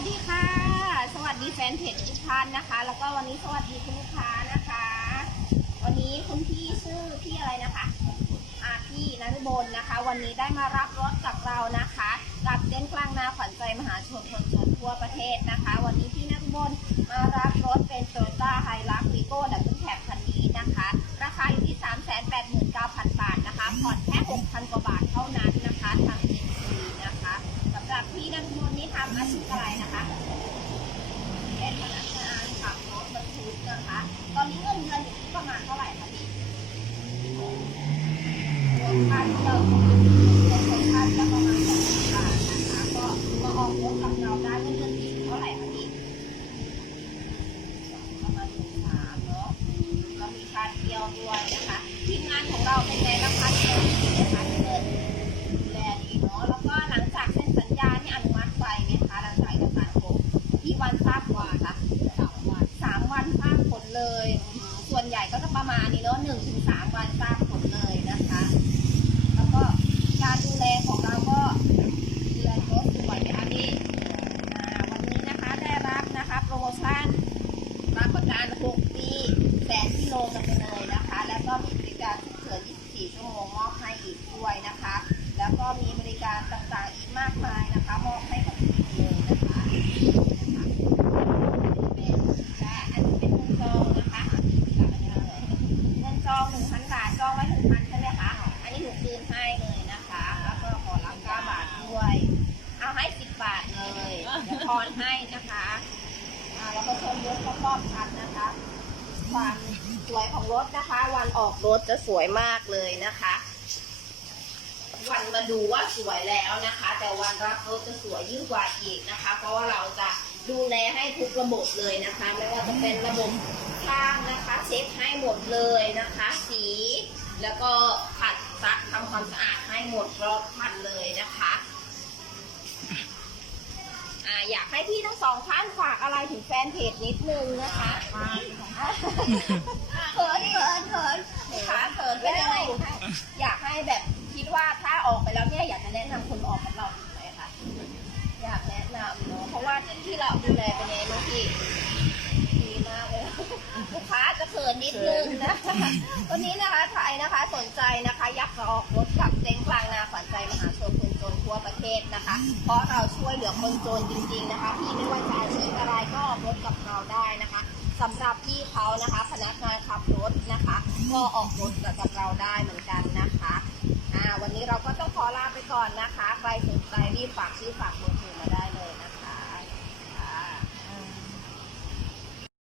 วัสดีค่ะ สวัสดีแฟนเพจทุกท่านนะคะ แล้วก็วันนี้สวัสดีคุณลูกค้านะคะ วันนี้คุณพี่ชื่อพี่อะไรนะคะอาพี่นฤบลนะคะ วันนี้ได้มารับรถกับเรานะคะ กับเต้นกลางนาขวัญใจมหาชนคนชนทั่วประเทศนะคะ วันนี้พี่นฤบลมารับรถเป็นโตโยต้าไฮรักวีโก้ดับเบิลแคปคันนี้นะคะ ราคาอยู่ที่ 389,000 บาทนะคะ ผ่อนแค่ 6,000 กว่าบาทเท่านั้นนะคะทางอินซีนะคะสำหรับพี่นฤบลนี่ทำอาชีพอะไรนะคะ เป็นพนักงานขับรถบ รรทุกนคะตอนนี้เงินเดือนอยู่ที่ประมาณเท่าไหร่คะพี่รวมค่าที่เรารวมค่าที่ประมาณสองพันบาทนะคะก็มาออกรถกับเราได้เงินเดือนที่เท่าไหร่คะพี่ประมาณหนึ่งสามเนาะก็มีค่าเที่ยวด้วยนะคะทีมงานของเราเป็นไงบ้างคะเที่ยวดีไหมคะ มานี้แล้วหนึ่งถึงสามวันตามผลเลยนะคะ แล้วก็การดูแลของเราก็ดูแลรถสวยนะคะพี่อ่าวันนี้นะคะได้รับนะคะโปรโมชั่นรับประกัน6ปีแสนกิโลกับไปเลยนะคะ แล้วก็มีบริการฉุกเฉิน 24 ชั่วโมงมอบให้อีกด้วยนะคะ แล้วก็มีบริการต่างๆอีกมากมายนะคะมอบให้กับทุกคนเลยนะคะ และอันนี้เป็นเงินจองนะคะเงินจองหนึ่งพันบาทจองไว้หนึ่งพันใช่ไหมคะ อันนี้หนูคืนให้เลยนะคะ แล้วก็ขอรับเก้าบาทด้วย เอาให้สิบบาทเลย เดี๋ยวทอนให้นะคะอ่าแล้วก็ชมรถรอบๆคันนะคะ ความสวยของรถนะคะ วันออกรถจะสวยมากเลยนะคะ วันมาดูว่าสวยแล้วนะคะ แต่วันรับรถจะสวยยิ่งกว่าอีกนะคะ เพราะว่าเราจะดูแลให้ทุกระบบเลยนะคะ ไม่ว่าจะเป็นระบบข้างนะคะ เช็คให้หมดเลยนะคะ สี แล้วก็ขัดซักทำความสะอาดให้หมดรอบคันเลยนะคะ ให้พี่ทั้งสองท่านฝากอะไรถึงแฟนเพจนิดนึงนะคะเขินเขินเขินขาเขินเป็นยังไงอยากให้แบบคิดว่าถ้าออกไปแล้วเนี่ยอยากจะแนะนำคนออกกับเราถูกไหมคะอยากแนะนำเนาะเพราะว่าที่เราดูแลเป็นยังไงบ้างพี่ดีมากเลยลูกค้าจะเขินนิดนึงนะคะวันนี้นะคะใครนะคะสนใจนะคะ อยากจะออกรถกับเจ๊งกลางนาขวัญใจ เพราะเราช่วยเหลือคนจนจริงๆนะคะพี่ไม่ว่าจะอาชีพอะไรก็ออกรถกับเราได้นะคะสำหรับพี่เขานะคะพนักงานขับรถนะคะก็ออกรถกับเราได้เหมือนกันนะคะอ่าวันนี้เราก็ต้องขอลาไปก่อนนะคะใครสนใจรีบฝากชื่อ